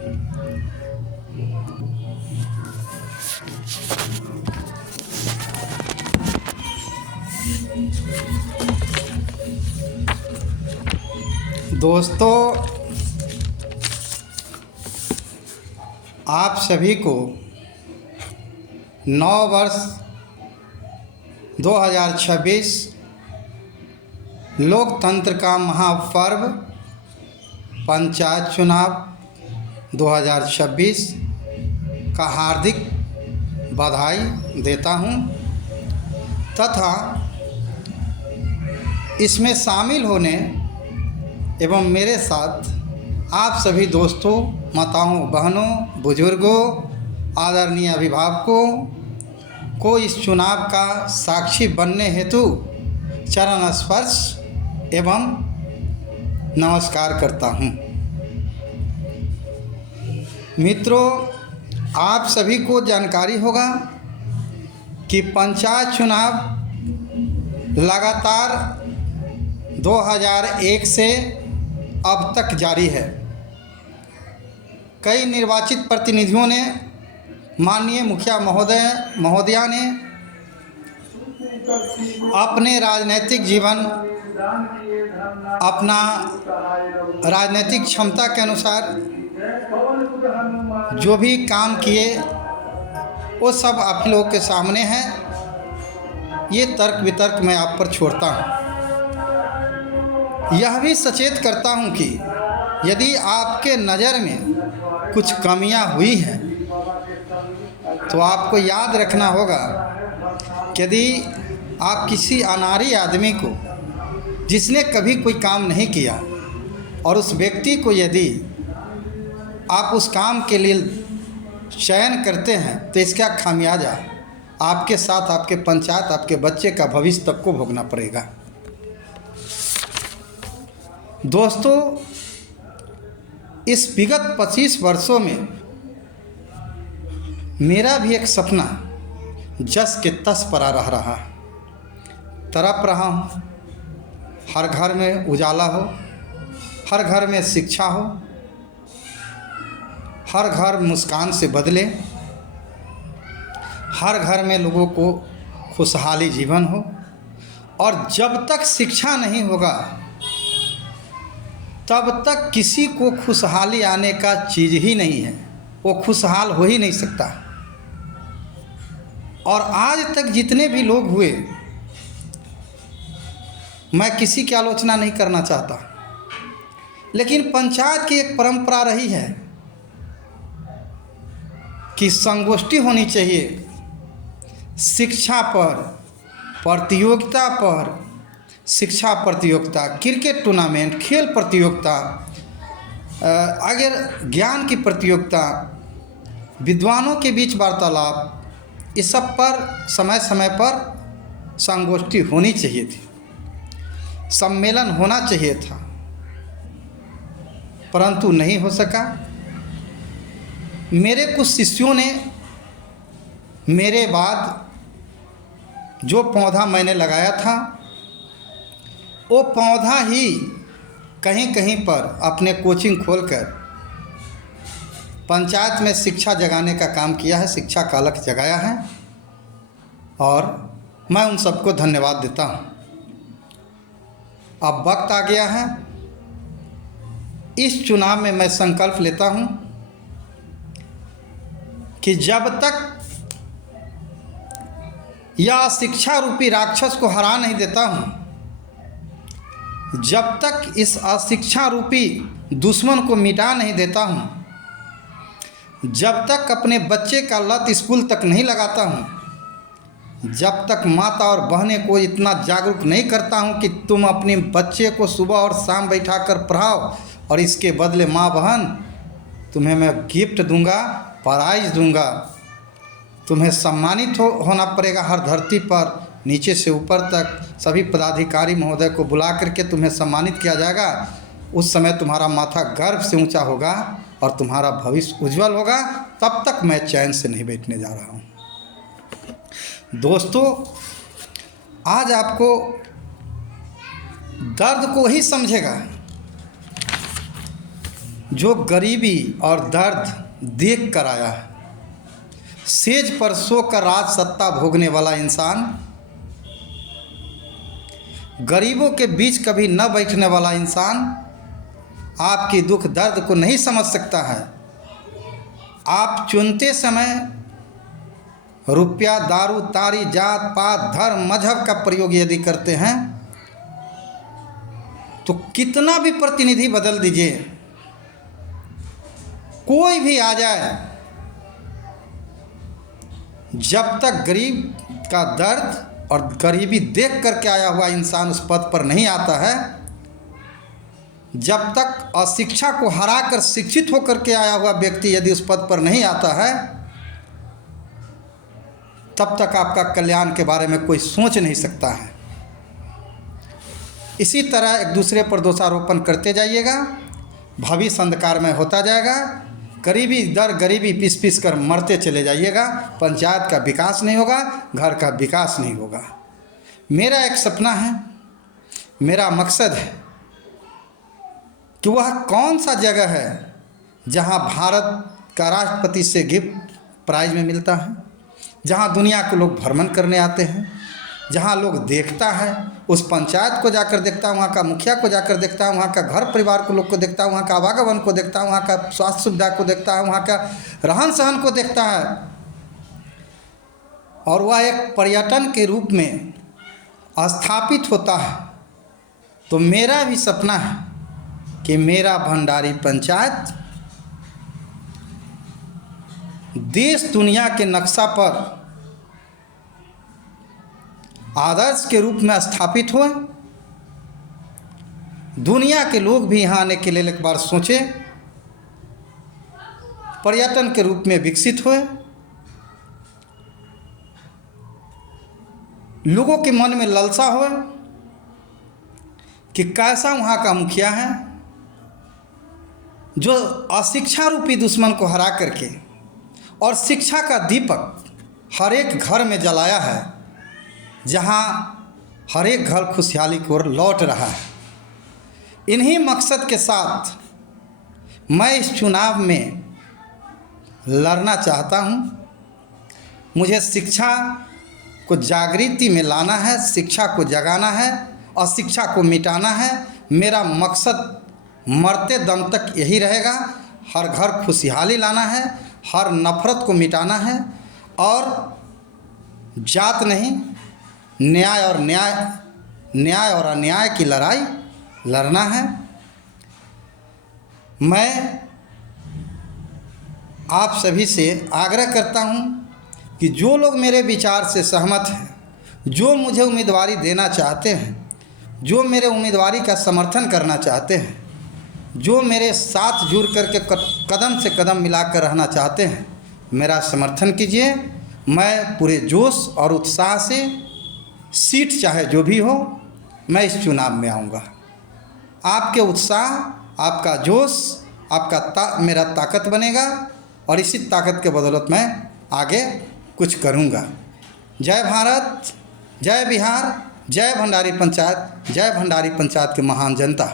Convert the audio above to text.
दोस्तों, आप सभी को नव वर्ष 2026 लोकतंत्र का महापर्व पंचायत चुनाव 2026 का हार्दिक बधाई देता हूं तथा इसमें शामिल होने एवं मेरे साथ आप सभी दोस्तों, माताओं, बहनों, बुजुर्गों, आदरणीय अभिभावकों को इस चुनाव का साक्षी बनने हेतु चरण स्पर्श एवं नमस्कार करता हूं। मित्रों, आप सभी को जानकारी होगा कि पंचायत चुनाव लगातार 2001 से अब तक जारी है। कई निर्वाचित प्रतिनिधियों ने, माननीय मुखिया महोदया ने अपने राजनीतिक जीवन, अपना राजनीतिक क्षमता के अनुसार जो भी काम किए वो सब आप लोगों के सामने है। ये तर्क वितर्क मैं आप पर छोड़ता हूँ। यह भी सचेत करता हूं कि यदि आपके नज़र में कुछ कमियां हुई हैं तो आपको याद रखना होगा कि यदि आप किसी अनाड़ी आदमी को, जिसने कभी कोई काम नहीं किया, और उस व्यक्ति को यदि आप उस काम के लिए चयन करते हैं तो इसका खामियाजा आपके साथ, आपके पंचायत, आपके बच्चे का भविष्य तक को भोगना पड़ेगा। दोस्तों, इस विगत 25 वर्षों में मेरा भी एक सपना जस के तस पर आ रहा, तड़प रहा हूँ। हर घर में उजाला हो, हर घर में शिक्षा हो, हर घर मुस्कान से बदले, हर घर में लोगों को खुशहाली जीवन हो। और जब तक शिक्षा नहीं होगा तब तक किसी को खुशहाली आने का चीज़ ही नहीं है, वो खुशहाल हो ही नहीं सकता। और आज तक जितने भी लोग हुए, मैं किसी की आलोचना नहीं करना चाहता, लेकिन पंचायत की एक परंपरा रही है कि संगोष्ठी होनी चाहिए, शिक्षा पर, प्रतियोगिता पर, शिक्षा प्रतियोगिता, क्रिकेट टूर्नामेंट, खेल प्रतियोगिता, अगर ज्ञान की प्रतियोगिता, विद्वानों के बीच वार्तालाप, इस सब पर समय समय पर संगोष्ठी होनी चाहिए थी, सम्मेलन होना चाहिए था, परंतु नहीं हो सका। मेरे कुछ शिष्यों ने मेरे बाद जो पौधा मैंने लगाया था, वो पौधा ही कहीं कहीं पर अपने कोचिंग खोलकर पंचायत में शिक्षा जगाने का काम किया है, शिक्षा का अलख जगाया है, और मैं उन सबको धन्यवाद देता हूँ। अब वक्त आ गया है, इस चुनाव में मैं संकल्प लेता हूँ कि जब तक यह शिक्षा रूपी राक्षस को हरा नहीं देता हूँ, जब तक इस अशिक्षा रूपी दुश्मन को मिटा नहीं देता हूँ, जब तक अपने बच्चे का लत स्कूल तक नहीं लगाता हूँ, जब तक माता और बहनें को इतना जागरूक नहीं करता हूँ कि तुम अपने बच्चे को सुबह और शाम बैठाकर पढ़ाओ और इसके बदले माँ बहन तुम्हें मैं गिफ्ट दूंगा, प्राइज दूंगा, तुम्हें सम्मानित होना पड़ेगा। हर धरती पर नीचे से ऊपर तक सभी पदाधिकारी महोदय को बुला करके तुम्हें सम्मानित किया जाएगा। उस समय तुम्हारा माथा गर्व से ऊंचा होगा और तुम्हारा भविष्य उज्जवल होगा। तब तक मैं चैन से नहीं बैठने जा रहा हूं। दोस्तों, आज आपको दर्द को ही समझेगा जो गरीबी और दर्द देख कर आया है, सेज पर सोकर राज सत्ता भोगने वाला इंसान, गरीबों के बीच कभी न बैठने वाला इंसान आपकी दुख दर्द को नहीं समझ सकता है। आप चुनते समय रुपया, दारू, तारी, जात पात, धर्म, मजहब का प्रयोग यदि करते हैं तो कितना भी प्रतिनिधि बदल दीजिए, कोई भी आ जाए, जब तक गरीब का दर्द और गरीबी देख करके आया हुआ इंसान उस पद पर नहीं आता है, जब तक अशिक्षा को हराकर शिक्षित होकर के आया हुआ व्यक्ति यदि उस पद पर नहीं आता है, तब तक आपका कल्याण के बारे में कोई सोच नहीं सकता है। इसी तरह एक दूसरे पर दोषारोपण करते जाइएगा, भविष्य अंधकार में होता जाएगा, गरीबी दर गरीबी पीस पीस कर मरते चले जाइएगा, पंचायत का विकास नहीं होगा, घर का विकास नहीं होगा। मेरा एक सपना है, मेरा मकसद है कि वह कौन सा जगह है जहां भारत का राष्ट्रपति से गिफ्ट प्राइज में मिलता है, जहां दुनिया के लोग भ्रमण करने आते हैं, जहां लोग देखता है, उस पंचायत को जाकर देखता है, वहाँ का मुखिया को जाकर देखता है, वहाँ का घर परिवार को लोग को देखता है, वहाँ का आवागमन को देखता है, वहाँ का स्वास्थ्य सुविधा को देखता है, वहाँ का रहन सहन को देखता है, और वह एक पर्यटन के रूप में स्थापित होता है। तो मेरा भी सपना है कि मेरा भंडारी पंचायत देश दुनिया के नक्शा पर आदर्श के रूप में स्थापित हुए, दुनिया के लोग भी यहाँ आने के लिए एक बार सोचें, पर्यटन के रूप में विकसित हुए, लोगों के मन में लालसा हो कि कैसा वहाँ का मुखिया है जो अशिक्षा रूपी दुश्मन को हरा करके और शिक्षा का दीपक हर एक घर में जलाया है, जहाँ हर एक घर खुशहाली की ओर लौट रहा है। इन्हीं मकसद के साथ मैं इस चुनाव में लड़ना चाहता हूँ। मुझे शिक्षा को जागृति में लाना है, शिक्षा को जगाना है, अशिक्षा को मिटाना है। मेरा मकसद मरते दम तक यही रहेगा, हर घर खुशहाली लाना है, हर नफ़रत को मिटाना है, और जात नहीं, न्याय और अन्याय की लड़ाई लड़ना है। मैं आप सभी से आग्रह करता हूं कि जो लोग मेरे विचार से सहमत हैं, जो मुझे उम्मीदवारी देना चाहते हैं, जो मेरे उम्मीदवारी का समर्थन करना चाहते हैं, जो मेरे साथ जुड़ करके कदम से कदम मिलाकर रहना चाहते हैं, मेरा समर्थन कीजिए। मैं पूरे जोश और उत्साह से, सीट चाहे जो भी हो, मैं इस चुनाव में आऊँगा। आपके उत्साह, आपका जोश, मेरा ताकत बनेगा, और इसी ताकत के बदौलत मैं आगे कुछ करूँगा। जय भारत, जय बिहार, जय भंडारी पंचायत, जय भंडारी पंचायत की महान जनता।